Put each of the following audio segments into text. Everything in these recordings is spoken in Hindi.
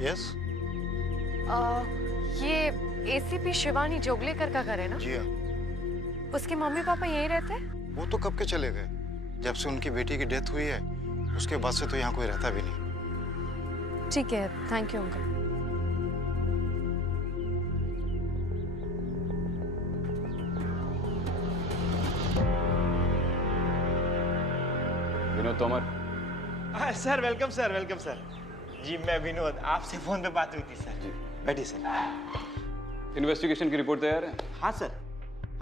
यस। ये एसीपी शिवानी जोगलेकर का घर है ना? जी हाँ। उसके मम्मी पापा यहीं रहते हैं? वो तो कब के चले गए, जब से उनकी बेटी की डेथ हुई है उसके बाद से तो यहाँ कोई रहता भी नहीं। ठीक है, thank you uncle. Vinod Tomar. Sir welcome sir, welcome sir. जी मैं विनोद, आपसे फोन पे बात हुई थी सर। जी बैठिए सर। इन्वेस्टिगेशन की रिपोर्ट तैयार है? हाँ सर।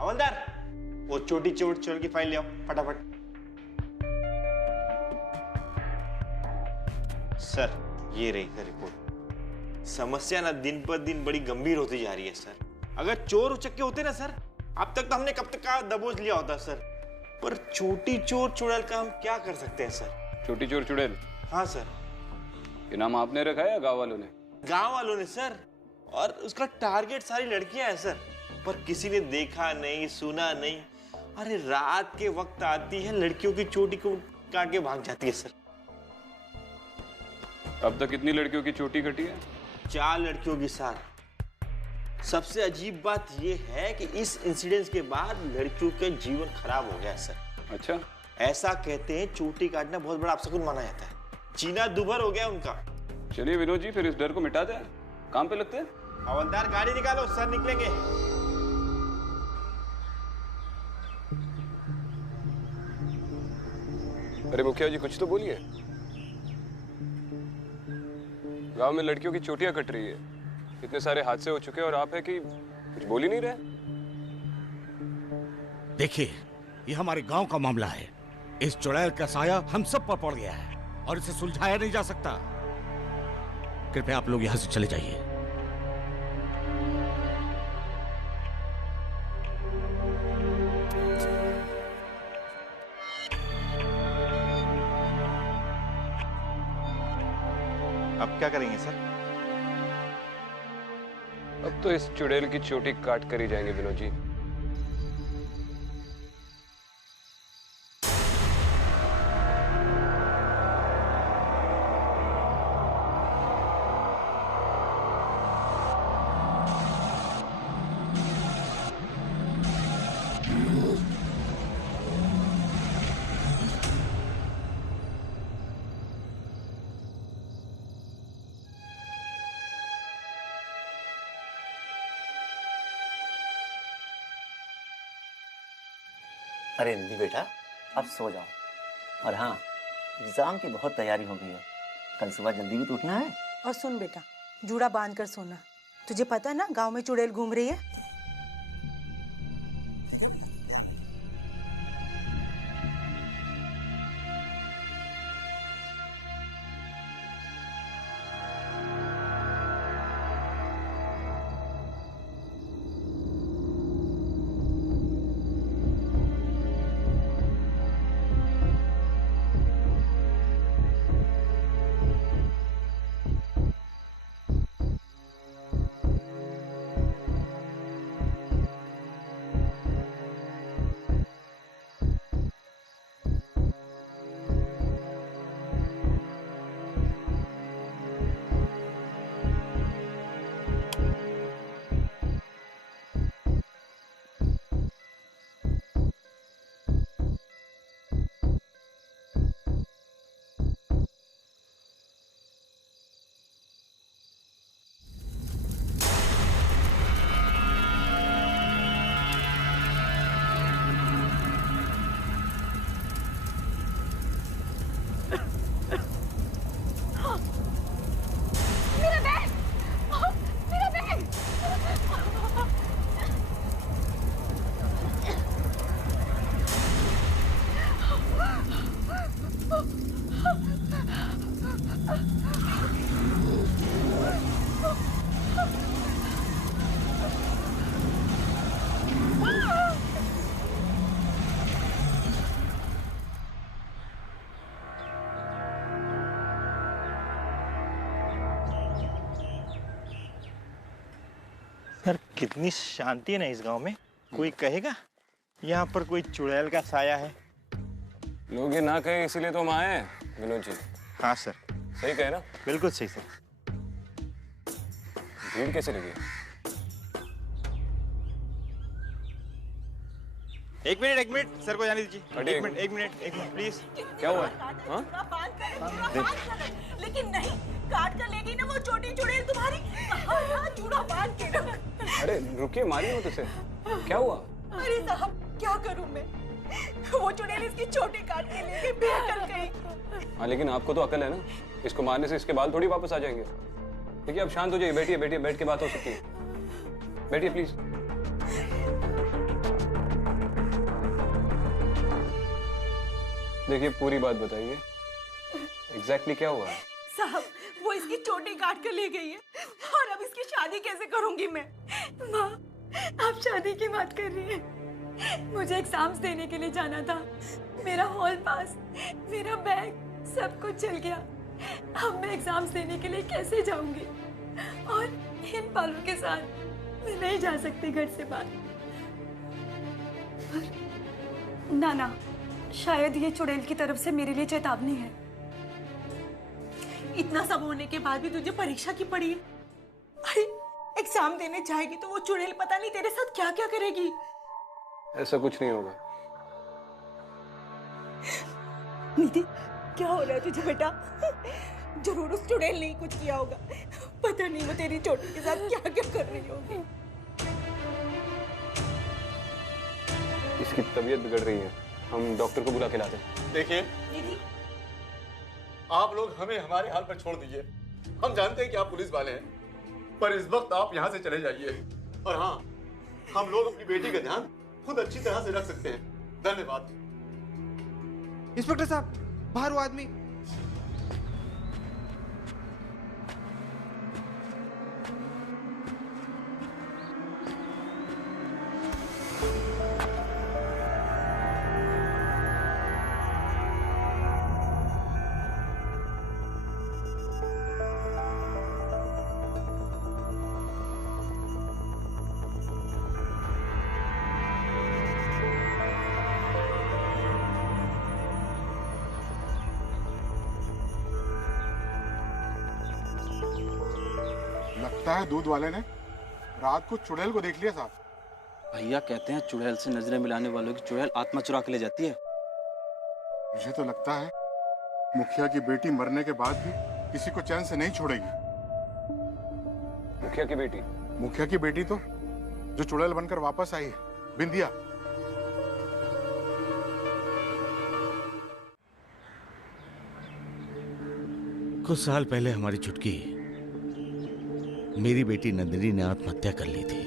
हवलदार, वो छोटी चोर की फाइल ले आओ फटाफट। सर ये रही सर रिपोर्ट। समस्या ना दिन पर दिन बड़ी गंभीर होती जा रही है सर। अगर चोर उचक्के होते ना सर, अब तक तो हमने कब तक का दबोच लिया होता सर। पर छोटी चोर चुड़ैल का हम क्या कर सकते हैं सर? छोटी चोर चुड़ैल? हाँ सर। ये नाम आपने रखा है या गांव वालों ने? गांव वालों ने सर, और उसका टारगेट सारी लड़कियां हैं सर। पर किसी ने देखा नहीं, सुना नहीं। अरे रात के वक्त आती है, लड़कियों की चोटी को काट के भाग जाती है सर। अब तक कितनी लड़कियों की चोटी कटी है? 4 लड़कियों की सर। सबसे अजीब बात यह है कि इस इंसिडेंट के बाद लड़कियों का जीवन खराब हो गया सर। अच्छा, ऐसा कहते हैं चोटी काटना बहुत बड़ा अपशकुन माना जाता है। जीना दुभर हो गया उनका। चलिए विनोद जी, फिर इस डर को मिटा दें, काम पे लगते हैं। हवलदार गाड़ी निकालो, सर निकलेंगे। अरे मुखिया जी कुछ तो बोलिए। गांव में लड़कियों की चोटियां कट रही है, इतने सारे हादसे हो चुके हैं और आप है कि कुछ बोल ही नहीं रहे। देखिए, ये हमारे गांव का मामला है। इस चुड़ैल का साया हम सब पर पड़ गया है और इसे सुलझाया नहीं जा सकता। कृपया आप लोग यहां से चले जाइए। अब क्या करेंगे सर? अब तो इस चुड़ैल की चोटी काट कर ही जाएंगे विनोद जी। अरे रिद्धि बेटा, अब सो जाओ। और हाँ, एग्जाम की बहुत तैयारी हो गई है। कल सुबह जल्दी भी तो उठना है। और सुन बेटा, जूड़ा बांध कर सोना। तुझे पता है ना गांव में चुड़ैल घूम रही है। सर कितनी शांति है ना इस गांव में। कोई कहेगा यहाँ पर कोई चुड़ैल का साया है? लोग ये ना कहे इसीलिए तो हम आए हैं विनोद जी। हाँ सर। सही कहे ना? बिल्कुल सही सर। भीड़ कैसे लगी? एक मिनट सर को जाने दीजिए। अरे, एक मिनट प्लीज। क्या हुआ है? हाँ? लेकिन नहीं, काट कर ले गई ना वो छोटी चुड़ैल तुम्हारी। हाँ, चूड़ा बांध के रख। अरे रुकिए, मारिए मत उसे। क्या हुआ? अरे साहब, क्या करूं मैं? वो चुड़ैल इसकी चोटी काट के ले गई, बेअकल कहीं। हाँ, लेकिन आपको तो अकल है ना, इसको मारने से इसके बाल थोड़ी वापस आ जाएंगे। देखिए, अब शांत हो जाइए, बैठिए बैठ के बात हो सकती है। बैठिए प्लीज। देखिए, पूरी बात बताइए, एग्जैक्टली क्या हुआ है? साहब, वो इसकी चोटी काट कर ले गई है और अब इसकी शादी कैसे करूंगी मैं? माँ, आप शादी की बात कर रही हैं। मुझे एग्जाम्स देने के लिए जाना था, मेरा हॉल पास, मेरा बैग, सब कुछ चल गया। अब मैं एग्जाम्स देने के लिए कैसे जाऊंगी? और इन बालों के साथ मैं नहीं जा सकती घर से बाहर। ना, शायद ये चुड़ैल की तरफ से मेरे लिए चेतावनी है। इतना सब होने के बाद भी तुझे परीक्षा की पड़ी है। अरे, एग्जाम देने जाएगी तो वो चुड़ैल पता नहीं तेरे साथ क्या क्या करेगी। ऐसा कुछ नहीं होगा। निधि, क्या हो रहा है तुझे बेटा? जरूर उस चुड़ैल ने ही कुछ किया होगा। पता नहीं वो तेरी चोटी के साथ क्या क्या कर रही होगी। इसकी तबीयत बिगड़ रही है, हम डॉक्टर को बुला के लाते हैं। देखिए, निधि, आप लोग हमें हमारे हाल पर छोड़ दीजिए। हम जानते हैं कि आप पुलिस वाले हैं, पर इस वक्त आप यहाँ से चले जाइए। और हाँ, हम लोग अपनी बेटी का ध्यान खुद अच्छी तरह से रख सकते हैं। धन्यवाद। इंस्पेक्टर साहब, बाहर वो आदमी। लगता है दूध वाले ने रात को चुड़ैल को देख लिया साहब। भैया कहते हैं चुड़ैल से नजरें मिलाने वालों की चुड़ैल आत्मा चुरा के ले जाती है। मुझे तो लगता है मुखिया की बेटी मरने के बाद भी किसी को चैन से नहीं छोड़ेगी। मुखिया की बेटी? मुखिया की बेटी तो जो चुड़ैल बनकर वापस आई है, बिंदिया। कुछ साल पहले हमारी चुटकी मेरी बेटी नंदिनी ने आत्महत्या कर ली थी।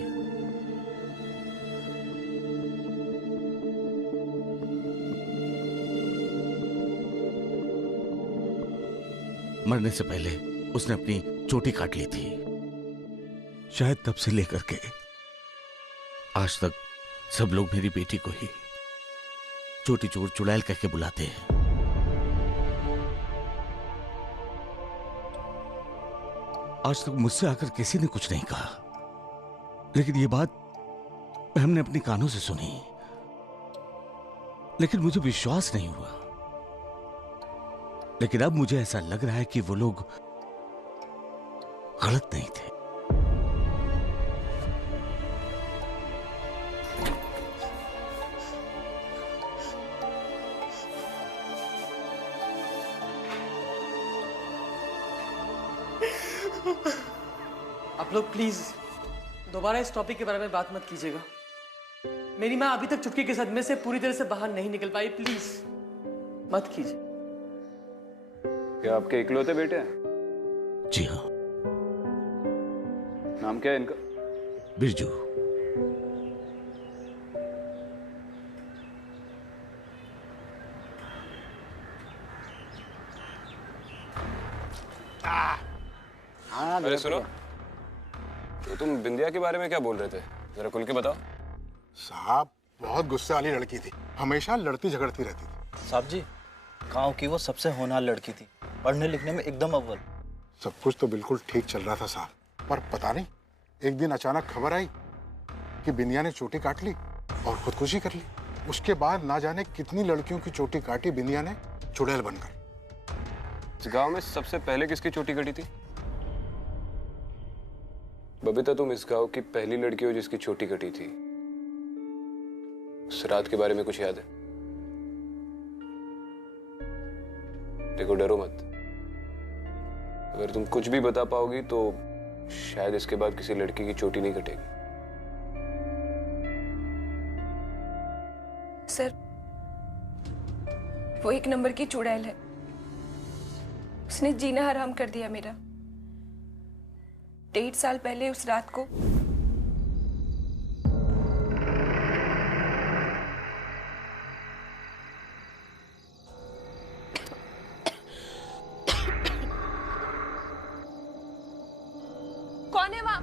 मरने से पहले उसने अपनी चोटी काट ली थी। शायद तब से लेकर के आज तक सब लोग मेरी बेटी को ही चोटी चोर चुड़ैल कह के बुलाते हैं। आज तक मुझसे आकर किसी ने कुछ नहीं कहा, लेकिन ये बात हमने अपने कानों से सुनी, लेकिन मुझे विश्वास नहीं हुआ। लेकिन अब मुझे ऐसा लग रहा है कि वो लोग गलत नहीं थे। आप लोग प्लीज दोबारा इस टॉपिक के बारे में बात मत कीजिएगा। मेरी माँ अभी तक चुटकी के सदमे से पूरी तरह से बाहर नहीं निकल पाई। प्लीज मत कीजिए। क्या आपके इकलौते बेटे हैं? जी हाँ। नाम क्या है इनका? बिरजू। अरे सुनो, तो तुम बिंदिया के बारे में क्या बोल रहे थे? जरा खुल के बताओ। साहब, बहुत गुस्से वाली लड़की थी, हमेशा लड़ती झगड़ती रहती थी। साहब जी, गांव की वो सबसे होनहार लड़की थी, पढ़ने लिखने में एकदम अव्वल। सब कुछ तो बिल्कुल ठीक चल रहा था साहब, पर पता नहीं एक दिन अचानक खबर आई कि बिंदिया ने चोटी काट ली और खुदकुशी कर ली। उसके बाद ना जाने कितनी लड़कियों की चोटी काटी बिंदिया ने चुड़ैल बनकर। इस गांव में सबसे पहले किसकी चोटी कटी थी? बबीता, तुम इस गांव की पहली लड़की हो जिसकी चोटी कटी थी। उस रात के बारे में कुछ याद है? देखो, डरो मत। अगर तुम कुछ भी बता पाओगी तो शायद इसके बाद किसी लड़की की चोटी नहीं कटेगी। सर, वो एक नंबर की चुड़ैल है। उसने जीना हराम कर दिया मेरा। 1.5 साल पहले उस रात को कौन है वहां?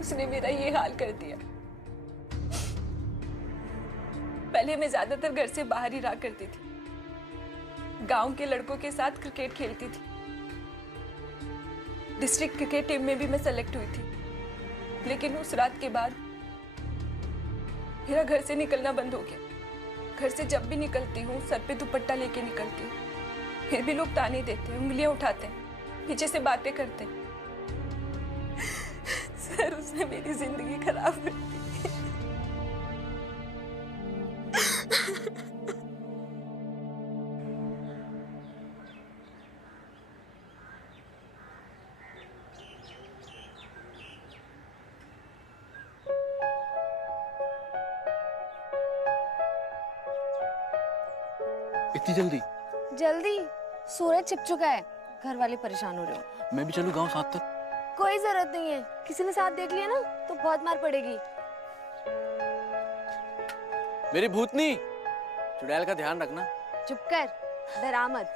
उसने मेरा ये हाल कर दिया। पहले मैं ज्यादातर घर से बाहर ही रहा करती थी। गांव के लड़कों के साथ क्रिकेट खेलती थी। डिस्ट्रिक्ट क्रिकेट टीम में भी मैं सेलेक्ट हुई थी। लेकिन उस रात के बाद मेरा घर से निकलना बंद हो गया। घर से जब भी निकलती हूँ सर पे दुपट्टा लेके निकलती हूँ। फिर भी लोग ताने देते हैं, उंगलियां उठाते हैं, पीछे से बातें करते हैं। सर, उसने मेरी जिंदगी खराब कर दी। इतनी जल्दी? जल्दी? सूरज छिप चुका है। घर वाले परेशान हो रहे हो। मैं भी चलूं गांव साथ तक? कोई जरूरत नहीं है। किसी ने साथ देख लिया ना तो बहुत मार पड़ेगी। मेरी भूतनी, चुड़ैल का ध्यान रखना। चुप कर, डरा मत।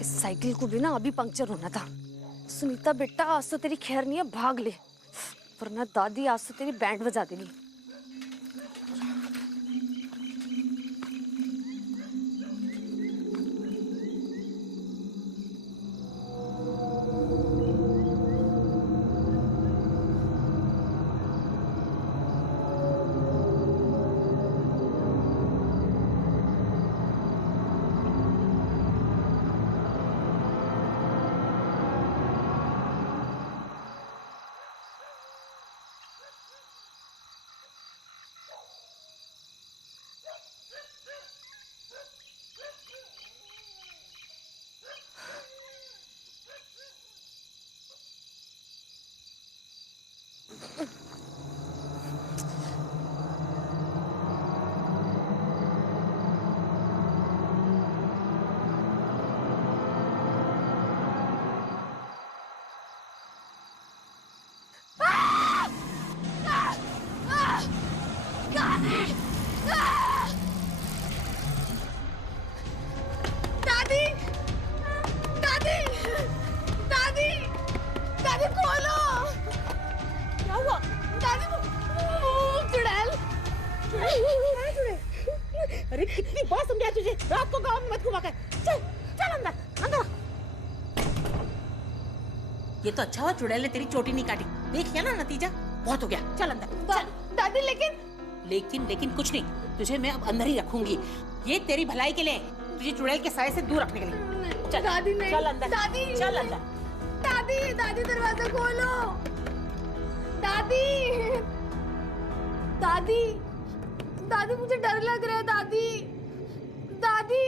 इस साइकिल को भी ना अभी पंक्चर होना था। सुनीता बेटा, आज तो तेरी खैर नहीं है, भाग ले, वरना दादी आज तो तेरी बैंड बजा देगी। दादी, दादी, दादी, दादी खोलो। क्या हुआ? दादी, चुड़ैल। अरे कितनी बार समझाया तुझे, रात को गांव में मत घुमा कर। चल चल अंदर अंदर। ये तो अच्छा हुआ चुड़ैल ने तेरी चोटी नहीं काटी। देख लिया ना नतीजा, बहुत हो गया। चल अंदर। दादी लेकिन कुछ नहीं, तुझे मैं अब अंदर ही रखूंगी। ये तेरी भलाई के लिए, तुझे चुड़ैल के साए से दूर रखने के लिए। चल दादी नहीं। चल अंदर। दादी, चल अंदर। दादी, दादी दरवाजा खोलो। दादी, दादी, दादी मुझे डर लग रहा है। दादी, दादी,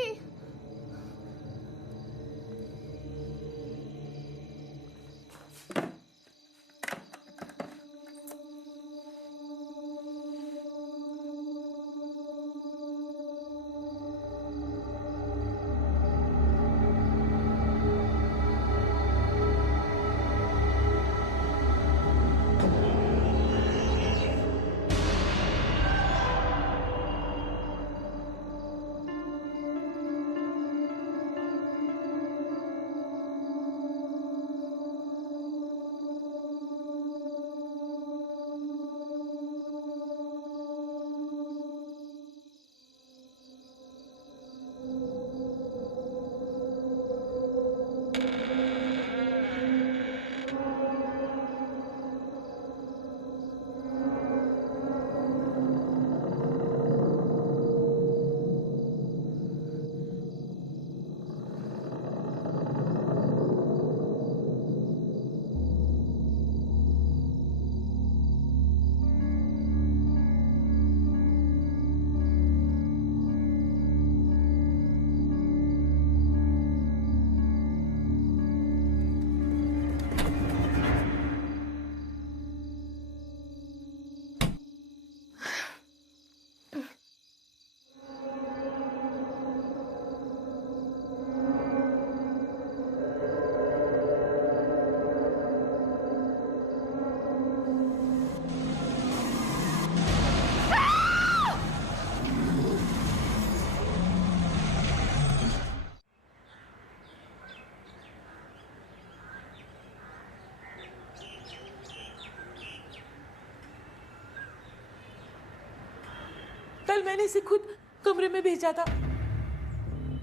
कल मैंने इसे खुद कमरे में भेजा था,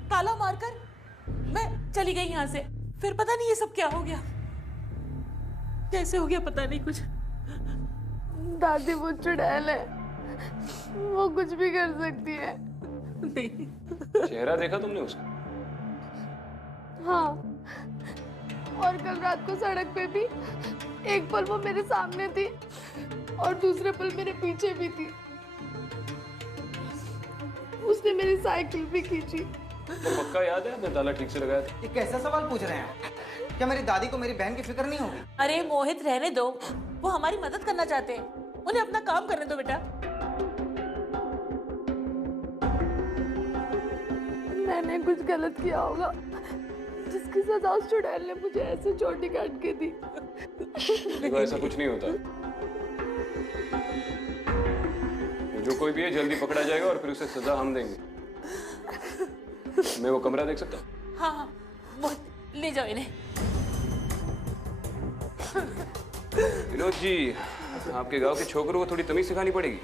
ताला मारकर मैं चली गई यहाँ से। फिर पता नहीं ये सब क्या हो गया, कैसे हो गया पता नहीं कुछ। दादी वो चुड़ैल है, वो कुछ भी कर सकती है। चेहरा देखा तुमने उसका? हाँ, और कल रात को सड़क पे भी एक पल वो मेरे सामने थी और दूसरे पल मेरे पीछे भी थी। उसने मेरी साइकिल भी खींची। तो पक्का याद है आपने ताला ठीक से लगाया था? ये कैसा सवाल पूछ रहे हैं? क्या मेरी दादी को मेरी बहन की फिक्र नहीं होगी? अरे मोहित रहने दो, वो हमारी मदद करना चाहते हैं, उन्हें अपना काम करने दो बेटा। मैंने कुछ गलत किया होगा जिसकी सजा उस चुड़ैल ने मुझे ऐसे चोटी काट के दी। देखो ऐसा कुछ नहीं होता, जो कोई भी है जल्दी पकड़ा जाएगा और फिर उसे सजा हम देंगे। मैं वो कमरा देख सकता हूँ? हाँ हाँ, मोहित ले जाओ इन्हें। विनोद जी, आपके गांव के छोकरों को थोड़ी तमीज सिखानी पड़ेगी।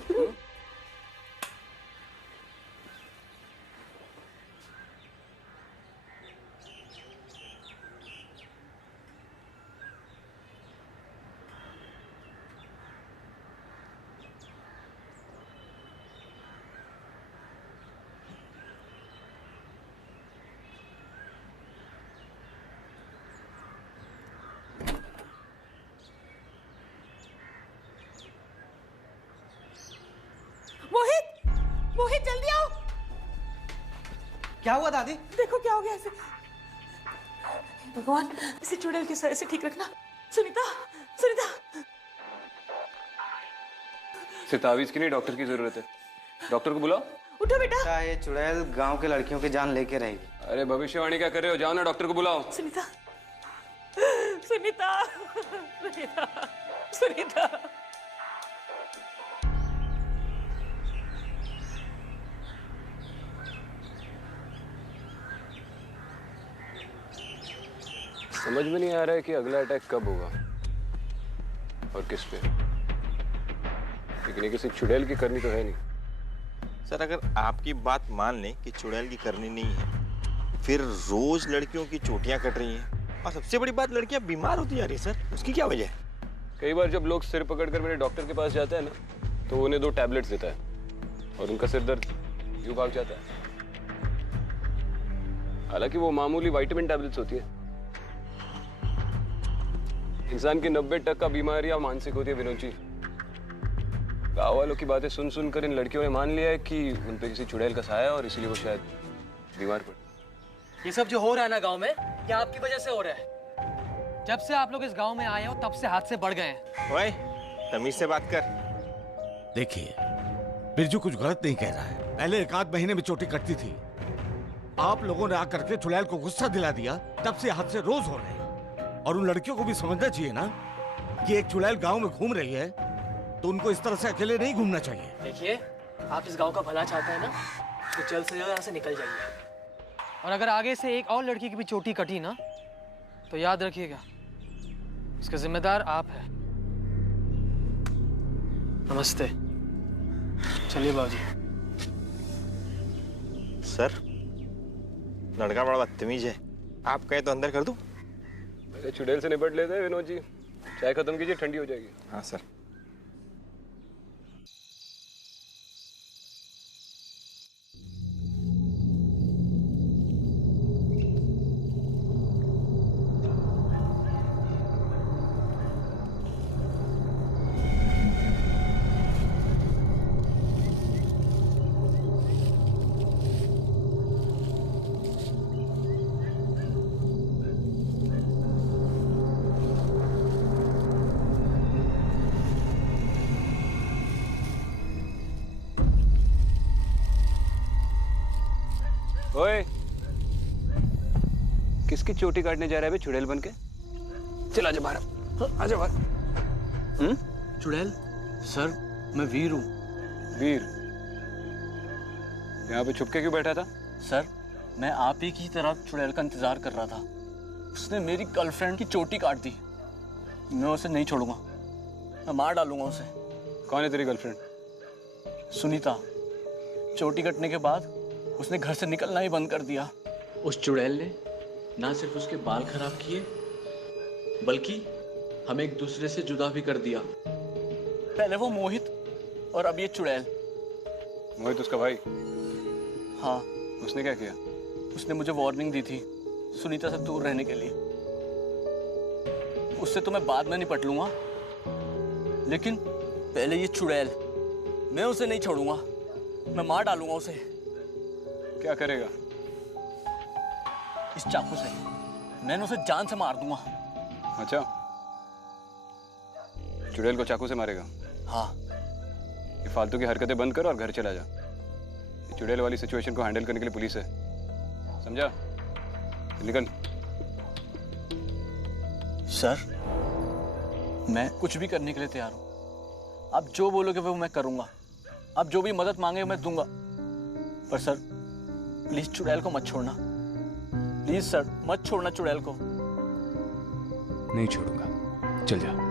मोहित, मोहित जल्दी आओ। क्या हुआ दादी? देखो क्या हो गया इसे। भगवान, इसे चुड़ैल के साय से ठीक रखना। सुनीता, सुनीता। सिर्फ तावीज की नहीं, डॉक्टर की जरूरत है। डॉक्टर को बुलाओ। उठो बेटा। क्या ये चुड़ैल गांव के लड़कियों की जान लेके रहेगी? अरे भविष्यवाणी क्या कर रहे हो? जाओ ना, डॉक्टर को बुलाओ। सुनीता, सुनीता, सुनीता, सुनीता। समझ में नहीं आ रहा है कि अगला अटैक कब होगा और किस पे। लेकिन ये किसी चुड़ैल की करनी तो है नहीं। सर अगर आपकी बात मान लें कि चुड़ैल की करनी नहीं है, फिर रोज लड़कियों की चोटियां कट रही हैं और सबसे बड़ी बात लड़कियां बीमार होती जा रही है सर, उसकी क्या वजह है? कई बार जब लोग सिर पकड़कर मेरे डॉक्टर के पास जाते हैं ना, तो उन्हें 2 टैबलेट्स देता है और उनका सिर दर्द यूं भाग जाता है। हालांकि वो मामूली विटामिन टैबलेट्स होती है। इंसान की 90% बीमारियां मानसिक होती है विनोद जी। गाँव वालों की बातें सुन सुनकर इन लड़कियों ने मान लिया है कि उन पे किसी चुड़ैल का साया है और इसीलिए वो शायद बीमार पड़े। ये सब जो हो रहा है ना गांव में, ये आपकी वजह से हो रहा है। जब से आप लोग इस गांव में आए हो तब से हादसे बढ़ गए हैं। ओए, तमीज से बात कर। देखिए, बिरजू कुछ गलत नहीं कह रहा है। पहले 1 आध महीने में चोटी कटती थी। आप लोगों ने आकर के चुड़ैल को गुस्सा दिला दिया, तब से हादसे रोज हो रहे हैं। और उन लड़कियों को भी समझना चाहिए ना कि एक चुड़ैल गांव में घूम रही है तो उनको इस तरह से अकेले नहीं घूमना चाहिए। देखिए, आप इस गांव का भला चाहते हैं ना, तो जल्द से जल्द यहाँ से निकल जाइए। और अगर आगे से एक और लड़की की भी चोटी कटी ना, तो याद रखिएगा, इसका जिम्मेदार आप हैं। नमस्ते। चलिए बाबूजी। सर, लड़का बड़ा बदतमीज है। आप कहे तो अंदर कर दूं? पहले चुड़ैल से निपट लेते हैं विनोद जी। चाय खत्म कीजिए, ठंडी हो जाएगी। हाँ सर। ओए, किसकी चोटी काटने जा रहा है बे चुड़ैल बन के? चल आजा बाहर, आजा बाहर। चुड़ैल? सर, मैं वीर हूँ। वीर? यहाँ पे छुपके क्यों बैठा था? सर, मैं आप ही की तरह चुड़ैल का इंतजार कर रहा था। उसने मेरी गर्लफ्रेंड की चोटी काट दी। मैं उसे नहीं छोड़ूंगा, मैं मार डालूंगा उसे। कौन है तेरी गर्लफ्रेंड? सुनीता। चोटी कटने के बाद उसने घर से निकलना ही बंद कर दिया। उस चुड़ैल ने ना सिर्फ उसके बाल खराब किए बल्कि हमें एक दूसरे से जुदा भी कर दिया। पहले वो मोहित और अब ये चुड़ैल। मोहित उसका भाई? हाँ। उसने क्या किया? उसने मुझे वार्निंग दी थी सुनीता से दूर रहने के लिए। उससे तो मैं बाद में निपट लूंगा, लेकिन पहले ये चुड़ैल, मैं उसे नहीं छोड़ूंगा। मैं मार डालूंगा उसे। क्या करेगा? इस चाकू से मैंने उसे जान से मार दूंगा। अच्छा, चुड़ैल को चाकू से मारेगा? हाँ। ये फालतू की हरकतें बंद कर और घर चला जा। ये चुड़ैल वाली सिचुएशन को हैंडल करने के लिए पुलिस है, समझा? निकल। सर, मैं कुछ भी करने के लिए तैयार हूं। आप जो बोलोगे वो मैं करूंगा। आप जो भी मदद मांगे मैं दूंगा। पर सर, प्लीज चुड़ैल को मत छोड़ना। प्लीज सर, मत छोड़ना चुड़ैल को। नहीं छोड़ूंगा, चल जा।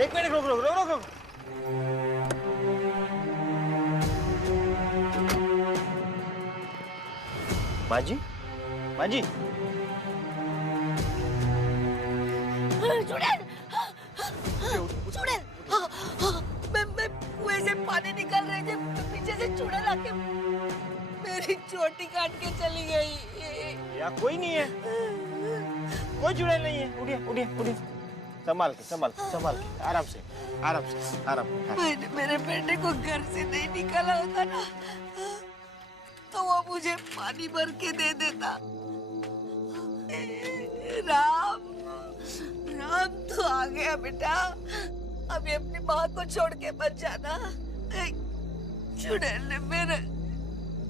एक मिनट, रुक रुक रुक रुक रुक। माँ जी, माँ जी। चुड़ैल, चुड़ैल, मैं कुएं से पानी निकाल रही थी, पीछे से चुड़ैल आके मेरी चोटी काट के चली गई। यहाँ कोई नहीं है, कोई चुड़ैल नहीं है। उठिए उठिए उठिए, संभाल के संभाल के संभाल के, आराम से आराम से आराम। मैंने मेरे बेटे को घर से नहीं निकाला होता ना, तो वो मुझे पानी भर के दे देता। राम, राम तो आ गया बेटा। अभी अपनी माँ को छोड़ के मत जाना। चुड़ैल ने मेरा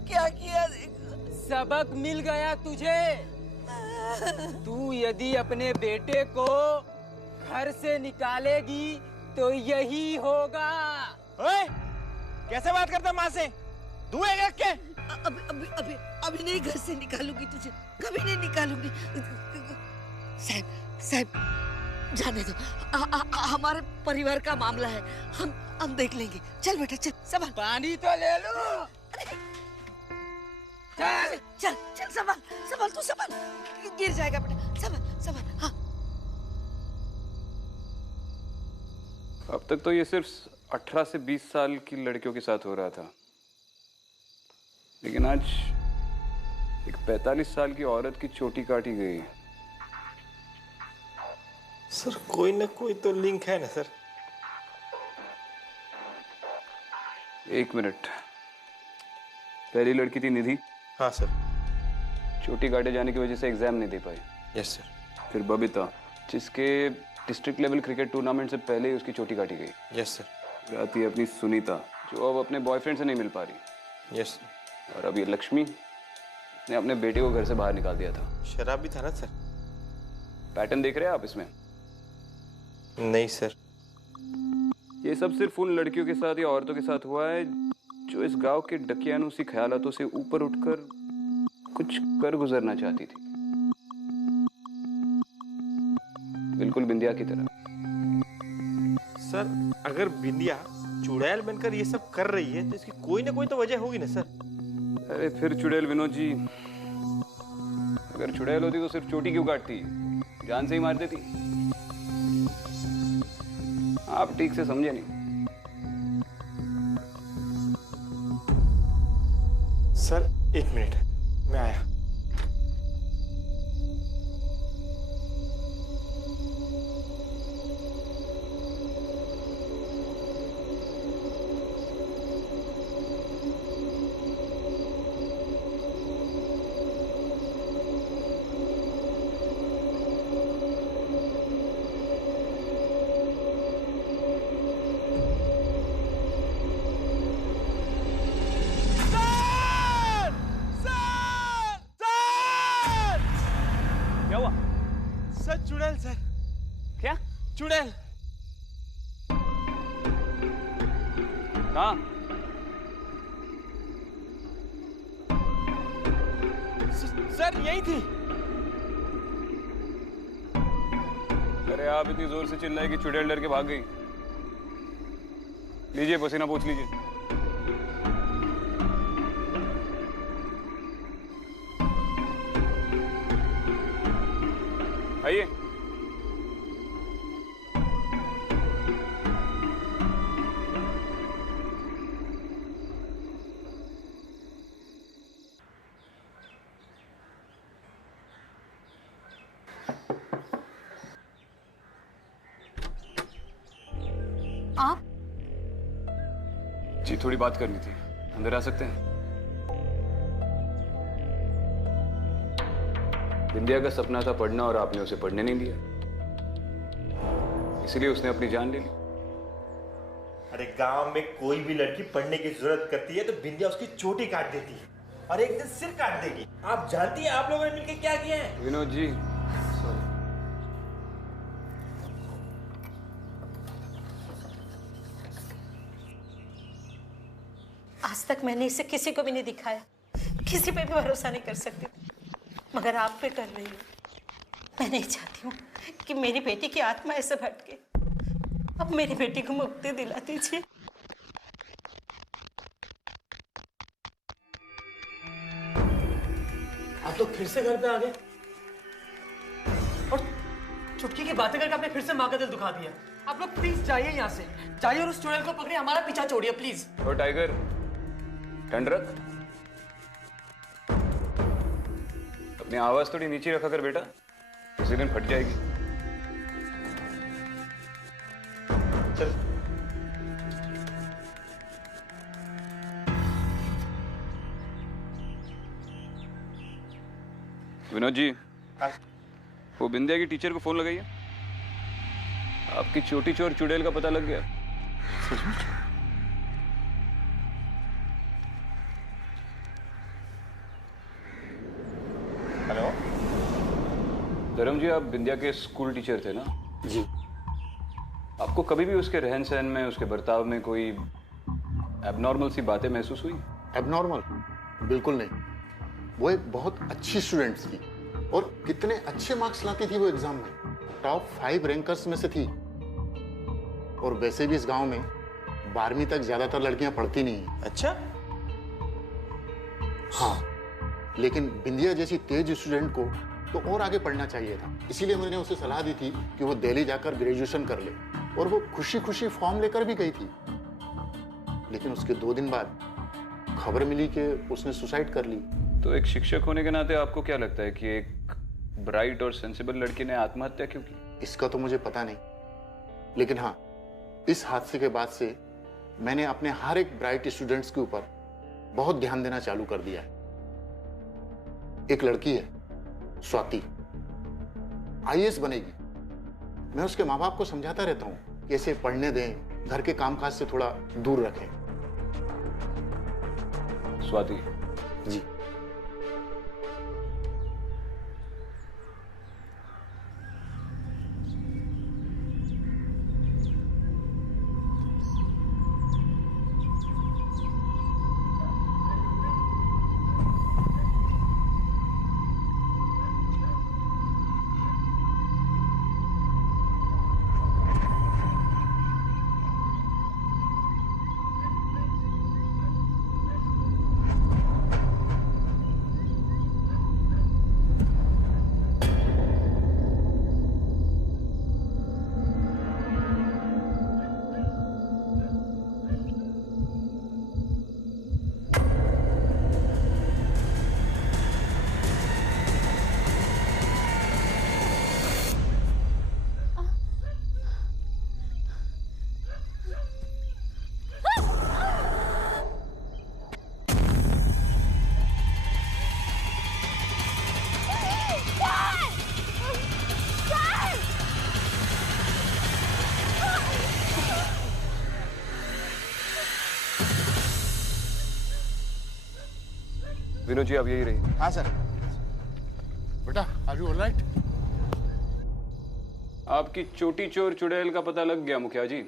क्या किया देखो। सबक मिल गया तुझे। तू यदि अपने बेटे को घर से निकालेगी तो यही होगा। ओए, कैसे बात करता माँ से? दुएगा क्या? अभी अभी अभी अभी नहीं घर से निकालूंगी तुझे, कभी नहीं निकालूंगी। साहब साहब, जाने दो। हमारे परिवार का मामला है, हम देख लेंगे। चल बेटा चल, संभाल। पानी तो ले लो। चल चल चल, संभाल संभाल, तू संभाल, गिर जाएगा बेटा। संभाल संभाल। हाँ, अब तक तो ये सिर्फ 18 से 20 साल की लड़कियों के साथ हो रहा था, लेकिन आज एक 45 साल की औरत की चोटी काटी गई है। सर, कोई ना कोई तो लिंक है ना सर? एक मिनट। पहली लड़की थी निधि। हाँ सर। चोटी काटे जाने की वजह से एग्जाम नहीं दे पाई। Yes sir. फिर बबीता, जिसके डिस्ट्रिक्ट लेवल क्रिकेट टूर्नामेंट से पहले ही उसकी चोटी काटी गई। Yes sir. आती है अपनी सुनीता, जो अब अपने बॉयफ्रेंड से नहीं मिल पा रही। यस। और अब ये लक्ष्मी ने अपने बेटे को घर से बाहर निकाल दिया था। शराब भी था ना सर? पैटर्न देख रहे हैं आप इसमें? नहीं सर। ये सब सिर्फ उन लड़कियों के साथ या औरतों के साथ हुआ है जो इस गांव के डकियानूसी ख्यालातों से ऊपर उठकर कुछ कर गुजरना चाहती थी, बिल्कुल बिंदिया की तरह। सर, अगर बिंदिया चुड़ैल बनकर ये सब कर रही है तो इसकी कोई ना कोई तो वजह होगी ना सर? अरे फिर चुड़ैल विनोद जी, अगर चुड़ैल होती तो सिर्फ चोटी क्यों काटती, जान से ही मार देती। आप ठीक से समझे नहीं। सर, एक मिनट, मैं आया। कहाँ? सर यही थी। अरे आप इतनी जोर से चिल्लाए कि चुड़ैल डर के भाग गई। लीजिए पसीना पोंछ लीजिए। आइए। आप? जी थोड़ी बात करनी थी, अंदर आ सकते हैं? विंध्या का सपना था पढ़ना और आपने उसे पढ़ने नहीं दिया, इसलिए उसने अपनी जान ले ली। अरे गांव में कोई भी लड़की पढ़ने की जरूरत करती है तो विंध्या उसकी चोटी काट देती है और एक दिन सिर काट देगी। आप जानती हैं आप लोगों ने मिलकर क्या किया है? विनोद जी आज तक मैंने इसे किसी को भी नहीं दिखाया, किसी पे भी भरोसा नहीं कर सकती, मगर आप पे कर रही हूँ। मैं नहीं चाहती हूँ कि मेरी बेटी की आत्मा ऐसे भटके। अब मेरी बेटी को मुक्ति दिला दीजिए। आप लोग फिर से घर पे आ गए और चुटकी की बातें करके आपने फिर से माँ का दिल दुखा दिया। आप लोग प्लीज जाइए यहाँ से, जाइए और उस चुड़ैल को पकड़िए, हमारा पीछा छोड़िए प्लीज। और टाइगर ठंड रख, अपनी आवाज थोड़ी नीचे रखा कर बेटा, किसी दिन फट जाएगी। चल विनोद जी, वो बिंदिया की टीचर को फोन लगाइए। आपकी छोटी चोर चुड़ैल का पता लग गया। हेलो धर्म जी, आप बिंदिया के स्कूल टीचर थे ना? जी। आपको कभी भी उसके रहन सहन में, उसके बर्ताव में कोई एबनॉर्मल सी बातें महसूस हुई? एबनॉर्मल? बिल्कुल नहीं। वो एक बहुत अच्छी स्टूडेंट थी और कितने अच्छे मार्क्स लाती थी वो एग्जाम में, टॉप 5 रैंकर्स में से थी। और वैसे भी इस गांव में 12वीं तक ज्यादातर लड़कियां पढ़ती नहीं है। अच्छा? हाँ, लेकिन बिंदिया जैसी तेज स्टूडेंट को तो और आगे पढ़ना चाहिए था, इसीलिए मैंने उसे सलाह दी थी कि वो दिल्ली जाकर ग्रेजुएशन कर ले, और वो खुशी खुशी फॉर्म लेकर भी गई थी। लेकिन उसके 2 दिन बाद खबर मिली कि उसने सुसाइड कर ली। तो एक शिक्षक होने के नाते आपको क्या लगता है कि एक ब्राइट और सेंसिबल लड़की ने आत्महत्या क्यों की? इसका तो मुझे पता नहीं, लेकिन हाँ, इस हादसे के बाद से मैंने अपने हर एक ब्राइट स्टूडेंट्स के ऊपर बहुत ध्यान देना चालू कर दिया है। एक लड़की है स्वाति, IAS बनेगी। मैं उसके माँ बाप को समझाता रहता हूँ कि इसे पढ़ने दें, घर के कामकाज से थोड़ा दूर रखें। स्वाति जी। विनोद जी, आप यही रहिए। हाँ सर। बेटा, आर यू ऑलराइट? आपकी चोटी चोर चुड़ैल का पता लग गया मुखिया जी।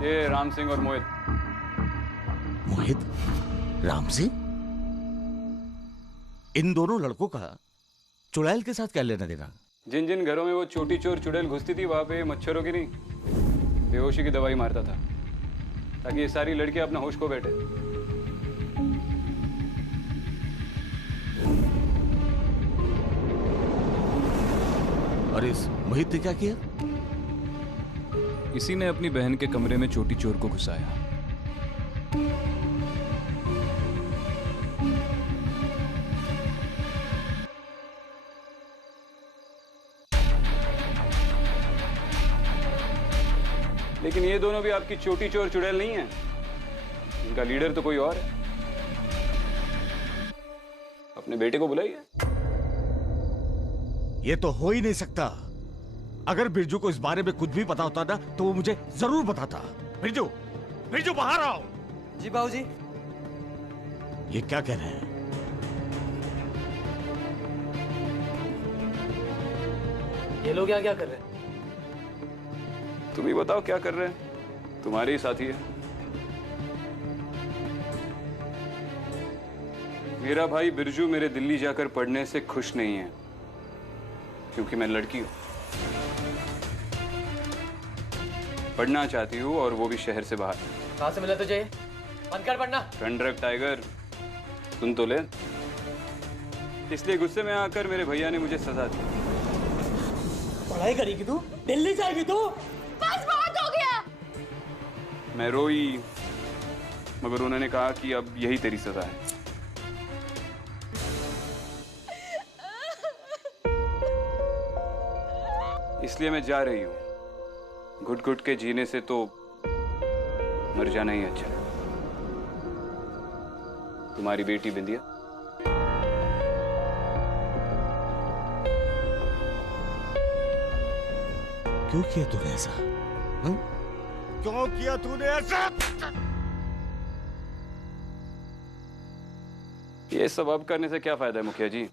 ये राम सिंह और मोहित। मोहित? राम सिंह? इन दोनों लड़कों का चुड़ैल के साथ क्या लेना देना? जिन जिन घरों में वो छोटी चोर चुड़ैल घुसती थी वहां पे मच्छरों की नहीं, बेहोशी की दवाई मारता था ताकि ये सारी लड़कियां अपना होश खो बैठे। और इस मोहित ने क्या किया? इसी ने अपनी बहन के कमरे में छोटी चोर को घुसाया। लेकिन ये दोनों भी आपकी छोटी चोर चुड़ैल नहीं है, इनका लीडर तो कोई और है। अपने बेटे को बुलाइए। ये तो हो ही नहीं सकता। अगर बिरजू को इस बारे में कुछ भी पता होता ना तो वो मुझे जरूर बताता। बिरजू, बिरजू बाहर आओ। जी बाबूजी। ये क्या कह रहे हैं? ये लोग यहाँ क्या कर रहे हैं? तुम ही बताओ क्या कर रहे हैं, तुम्हारे ही साथी है। मेरा भाई बिरजू मेरे दिल्ली जाकर पढ़ने से खुश नहीं है क्योंकि मैं लड़की हूं। पढ़ना चाहती हूँ और वो भी शहर से बाहर। कहाँ से मिला तुझे? बंद कर पढ़ना। टर्न रख टाइगर, सुन तो ले। इसलिए गुस्से में आकर मेरे भैया ने मुझे सजा दी। पढ़ाई करेगी तू? दिल्ली जाएगी तू? बस बहुत हो गया। मैं रोई मगर उन्होंने कहा कि अब यही तेरी सजा है। इसलिए मैं जा रही हूं। घुट घुट के जीने से तो मर जाना ही अच्छा है। तुम्हारी बेटी बिंदिया। क्यों किया तूने ऐसा? क्यों किया तूने ऐसा? ये सब अब करने से क्या फायदा है मुखिया जी?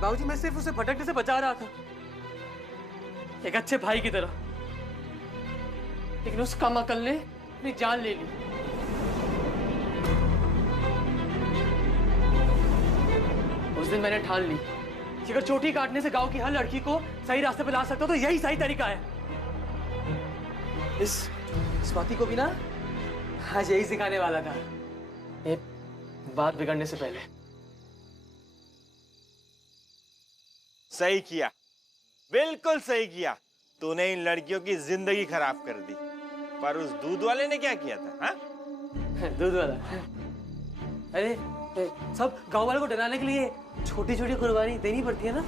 बाबूजी मैं सिर्फ उसे भटकने से बचा रहा था, एक अच्छे भाई की तरह। लेकिन उस कम अकल ने अपनी जान ले ली। उस दिन मैंने ठान ली कि अगर चोटी काटने से गांव की हर लड़की को सही रास्ते पे ला सकता हूं तो यही सही तरीका है। इस स्वाति को भी ना आज यही सिखाने वाला था, ये बात बिगड़ने से पहले। सही किया, बिल्कुल सही किया। तूने इन लड़कियों की जिंदगी खराब कर दी। पर उस दूध वाले ने क्या किया था? हाँ? दूध वाला? अरे सब गांव वालों को डराने के लिए छोटी छोटी कुर्बानी देनी पड़ती है ना।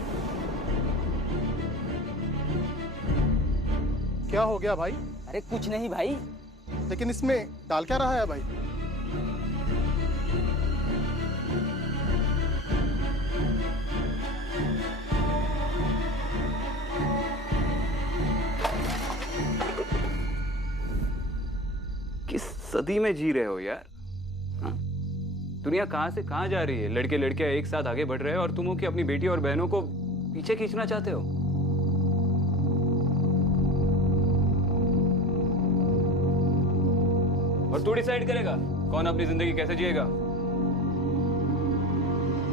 क्या हो गया भाई? अरे कुछ नहीं भाई। लेकिन इसमें डाल क्या रहा है भाई? किस सदी में जी रहे हो यार? हाँ? दुनिया कहां से कहां जा रही है? लड़के लड़कियां एक साथ आगे बढ़ रहे हैं और तुम हो कि अपनी बेटी और बहनों को पीछे खींचना चाहते हो। और तू डिसाइड करेगा कौन अपनी जिंदगी कैसे जिएगा।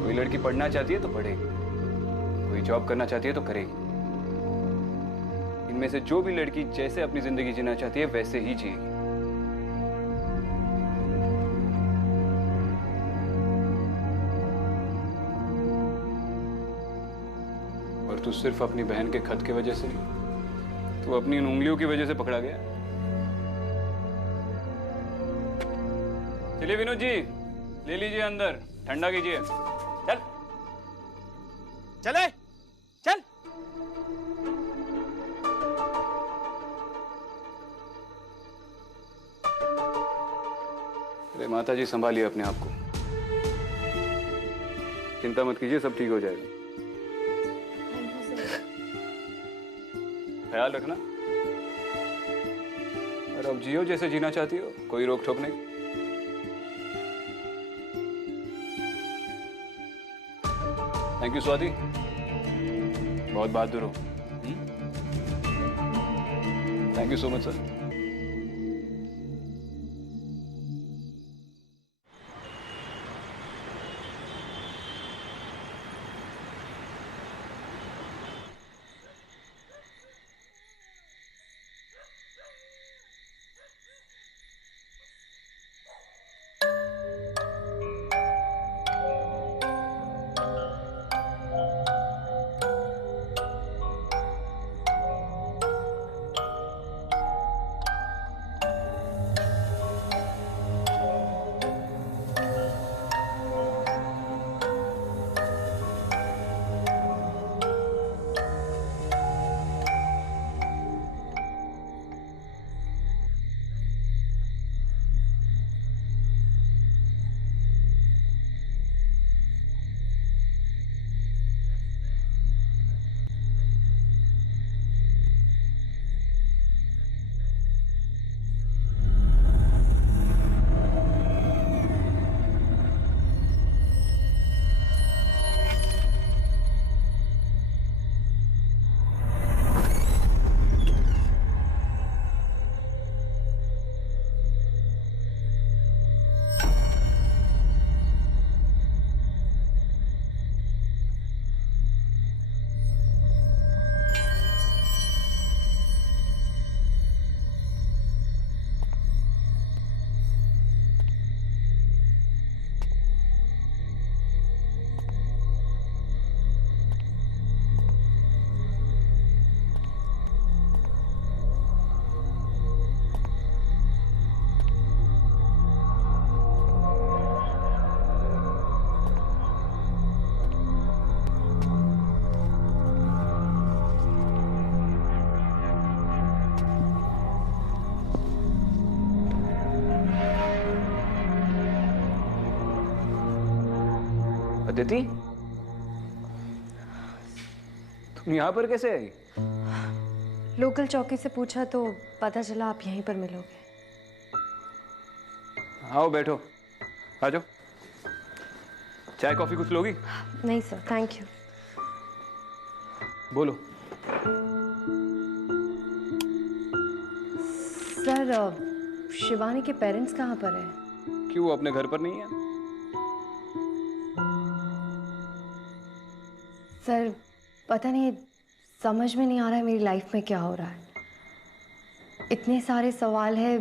कोई लड़की पढ़ना चाहती है तो पढ़ेगी, कोई जॉब करना चाहती है तो करेगी। इनमें से जो भी लड़की जैसे अपनी जिंदगी जीना चाहती है वैसे ही जिएगी। और तू सिर्फ अपनी बहन के खत की वजह से नहीं, तू अपनी इन उंगलियों की वजह से पकड़ा गया। चलिए विनोद जी, ले लीजिए अंदर, ठंडा कीजिए। चल चले चल। अरे माता जी संभालिए अपने आप को, चिंता मत कीजिए, सब ठीक हो जाएगा। ख्याल रखना और अब जियो जैसे जीना चाहती हो, कोई रोक टोक नहीं। थैंक यू स्वाति, बहुत बहादुर हो। Thank you so much sir. Aditi, तुम यहाँ पर कैसे आई? लोकल चौकी से पूछा तो पता चला आप यहीं पर मिलोगे। आओ बैठो, आ जाओ। चाय कॉफी कुछ लोगी? नहीं सर, थैंक यू। बोलो। सर, शिवानी के पेरेंट्स कहाँ पर है? क्यों, वो अपने घर पर नहीं है? सर, पता नहीं, समझ में नहीं आ रहा है मेरी लाइफ में क्या हो रहा है। इतने सारे सवाल हैं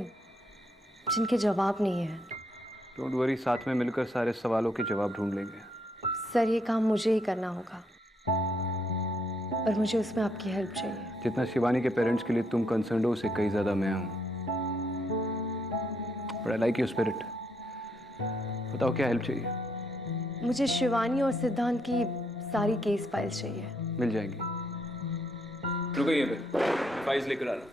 जिनके जवाब नहीं है। डोंट वरी, साथ में मिलकर सारे सवालों के जवाब ढूंढ लेंगे। सर, ये काम मुझे ही करना होगा, पर मुझे उसमें आपकी हेल्प चाहिए। जितना शिवानी के पेरेंट्स के लिए तुम कंसर्न हो, उससे कई ज्यादा मैं हूँ। But I like your spirit. बताओ क्या हेल्प चाहिए? मुझे शिवानी और सिद्धांत की सारी केस फाइल्स चाहिए। मिल जाएंगी। रुको, ये पे फाइल्स लेकर आ रहा हूँ।